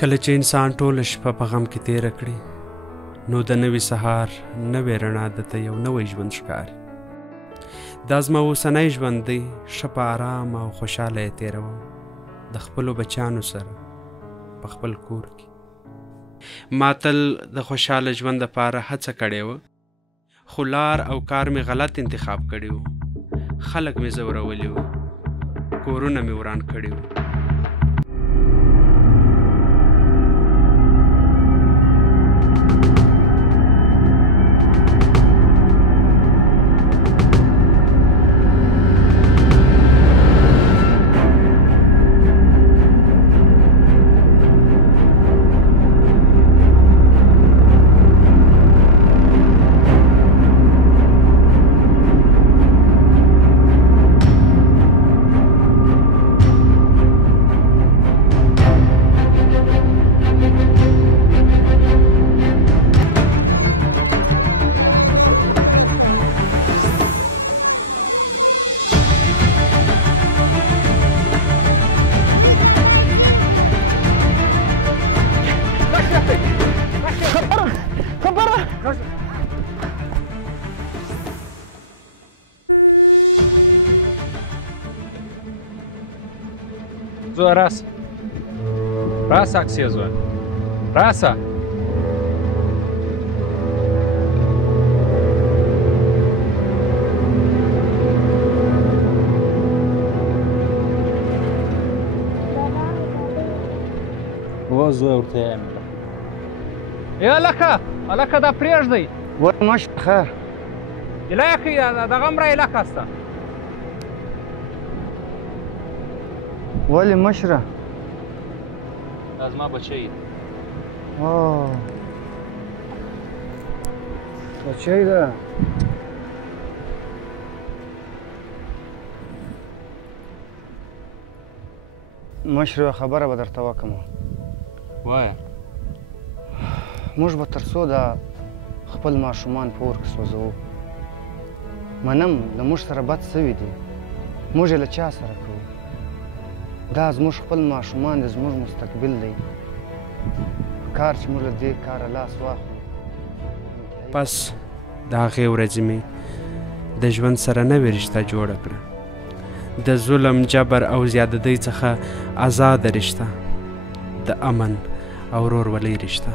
کله چې انسان ټوله شپه په غم کې تیره کړي نو د نوي سهار نوې رڼا دته یو نوی ژوند ښکاري. دا زما اوسنی ژوند دی، ښه په ارام او خوشحاله یې تېروم د خپلو بچیانو سره په خپل کور کې. ما تل د خوشحاله ژوند دپاره هڅه کړې وه، خو لار او کار مې غلط انتخاب کړی و. خلک مې ځورولي وو، کورونه مې وران کړي وو. زوه راسه راسه اکسیه زوه راسه و زوه ورته یم هلکه دا پرېږدئ ولې مشره ښه الهکې دغه هم راهلکه سته ولې مشره دا زما بچی دی. بچی ده مشره خبره به درته وکړم. وایه موږ به تر څو د خپل ماشومان په اور کې سوځوو. منم له موږ سره بد سوي دي، موږ یې له چا سره کوو؟ دا زموږ خپل ماشومان دي، زموږ مستقبل دی. کار چې موږ له دې کاره لاس واخلو. پس د هغې ورځې مې د ژوند سره نوې رشته جوړه کړه، د ظلم، جبر او زیادتۍ څخه آزاده رشته، د امن او ورورولۍ رشته.